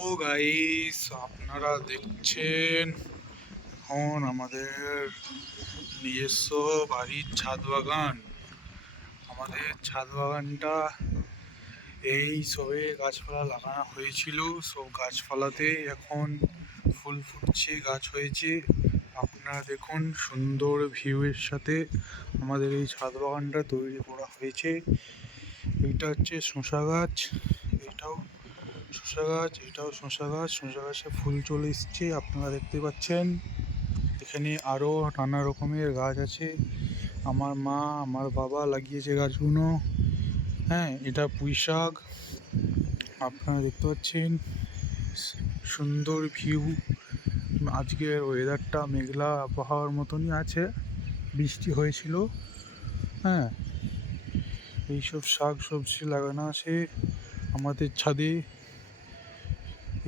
ও guys, আপনারা দেখছেন এখন আমাদের নিজস্ব বাড়ির ছাদ বাগান। আমাদের ছাদ বাগানটা এই সবে গাছপালা লাগানো হয়েছিল। সব গাছপালাতে এখন ফুল ফুটছে, গাছ হয়েছে। আপনারা দেখুন, সুন্দর ভিউয়ের সাথে আমাদের এই ছাদ বাগানটা তৈরি করা হয়েছে। এইটা হচ্ছে শসা গাছ, এটাও শসা গাছ, এটাও শসা গাছ। শসা গাছে ফুল চলে এসছে, আপনারা দেখতে পাচ্ছেন। এখানে আরো নানা রকমের গাছ আছে। আমার মা, আমার বাবা লাগিয়েছে গাছগুলো। হ্যাঁ, এটা পুঁই শাক, আপনারা দেখতে পাচ্ছেন। সুন্দর ভিউ। আজকের ওয়েদারটা মেঘলা আবহাওয়ার মতনই আছে, বৃষ্টি হয়েছিল। হ্যাঁ, এইসব শাক সবজি লাগানো আছে আমাদের ছাদে।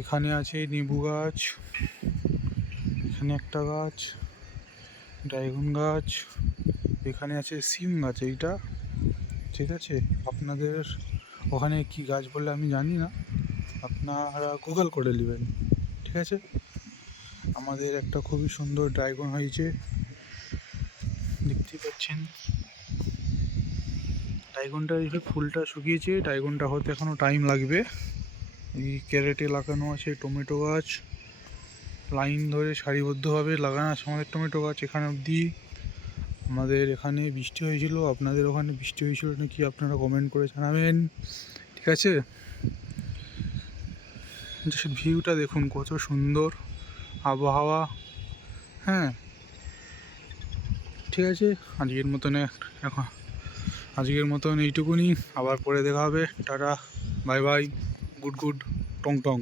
এখানে আছে লেবু গাছ, এখানে একটা গাছ ড্রাগন গাছ, এখানে আছে সিম গাছ। এইটা ঠিক আছে। আপনাদের ওখানে কি গাছ বলে আমি জানি না, আপনারা গুগল করে নেবেন, ঠিক আছে। আমাদের একটা খুবই সুন্দর ড্রাগন হয়েছে, দেখতে পাচ্ছেন। ড্রাগনটা এই ফুলটা শুকিয়েছে, ড্রাগনটা হতে এখনো টাইম লাগবে। এই ক্যারেটে লাগানো আছে টমেটো গাছ, লাইন ধরে সারিবদ্ধভাবে লাগানো আছে আমাদের টমেটো গাছ এখানে অবধি। আমাদের এখানে বৃষ্টি হয়েছিল, আপনাদের ওখানে বৃষ্টি হয়েছিল নাকি আপনারা কমেন্ট করে জানাবেন, ঠিক আছে। ভিউটা দেখুন কত সুন্দর আবহাওয়া। হ্যাঁ, ঠিক আছে। এখন আজকের মতন এইটুকুনি। আবার পরে দেখা হবে। Tata, bye bye, good good, টং টং।